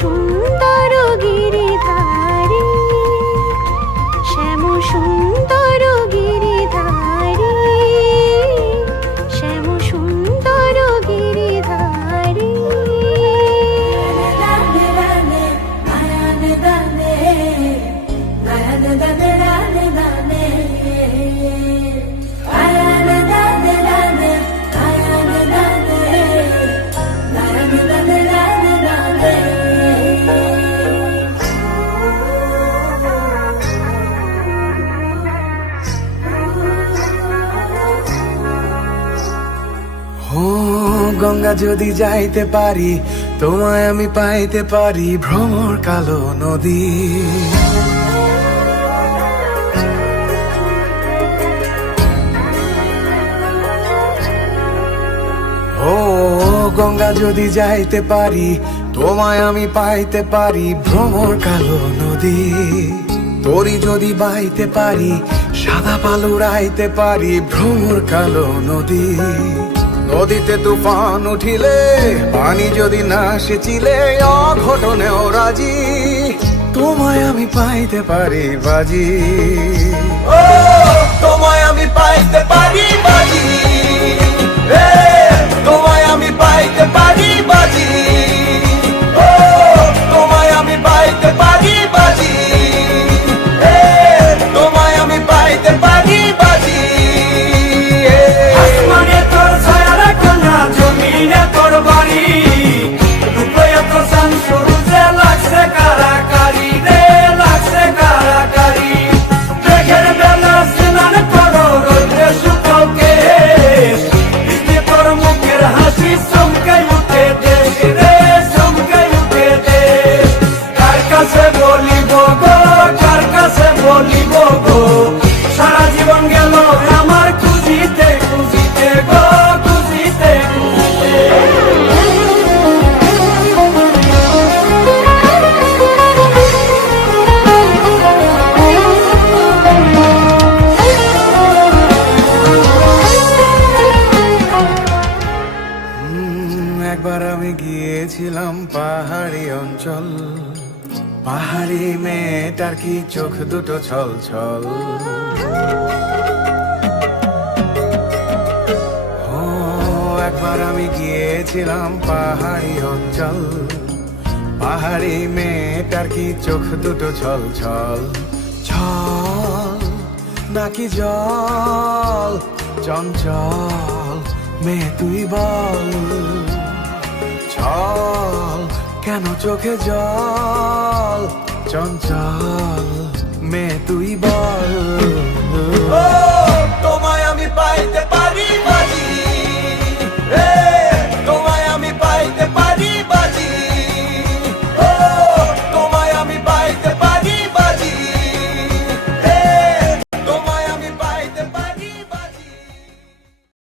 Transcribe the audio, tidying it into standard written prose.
সুন্দর গিরিধারী, শ্যাম সুন্দর গিরিধারী, শ্যাম সুন্দর গিরিধারী। গঙ্গা যদি যাইতে পারি, তোমায় আমি পাইতে পারি, ভ্রমর কালো নদী। ও গঙ্গা যদি যাইতে পারি, তোমায় আমি পাইতে পারি, ভ্রমর কালো নদী। তরি যদি বাইতে পারি, সাদা পালু রাইতে পারি, ভ্রমর কালো নদী। নদীতে তুফান উঠিলে, পানি যদি না সেচিলে, অঘটনেও রাজি, তোমায় আমি পাইতে পারি বাজি। ও তোমায় আমি পাইতে পারি বাজি, তোমায় আমি পাইতে পারি বাজি। ও তোমায় আমি পাইতে পারি বাজি, তোমায় আমি পাইতে পারি বাজি। আসমানে তোর ছায়া রাখো না, জমিনে তোর বাড়ি, দুপুরে তোর চাঁদ সূর্যে লাগছে কারাকারি রে, লাগছে কারাকারি। মেঘের বেলা স্নান করো, রোদে শুকাও কেশ, বৃষ্টি তোর মুখের হাসি চমকে উঠে দেশ রে, চমকে উঠে দেশ। কার কাছে বলিব গো, কার কাছে বলিব গো, সারা জীবন গেল আমার খুঁজিতে খুঁজিতে গো, খুঁজিতে খুঁজিতে। একবার আমি গিয়েছিলাম পাহাড়ি অঞ্চল, পাহাড়ি মেয়েটার কি চোখ দুটো ছল ছল। ও একবার আমি গিয়েছিলাম পাহাড়ি অঞ্চল, পাহাড়ি মেয়েটার কি চোখ দুটো ছল ছল। ছল নাকি জল, চঞ্চল মেয়ে তুই বল। ছল কেন চোখে জল, চঞ্চল মেয়ে তুই বল। ও তোমায় আমি পাইতে পারি বাজি,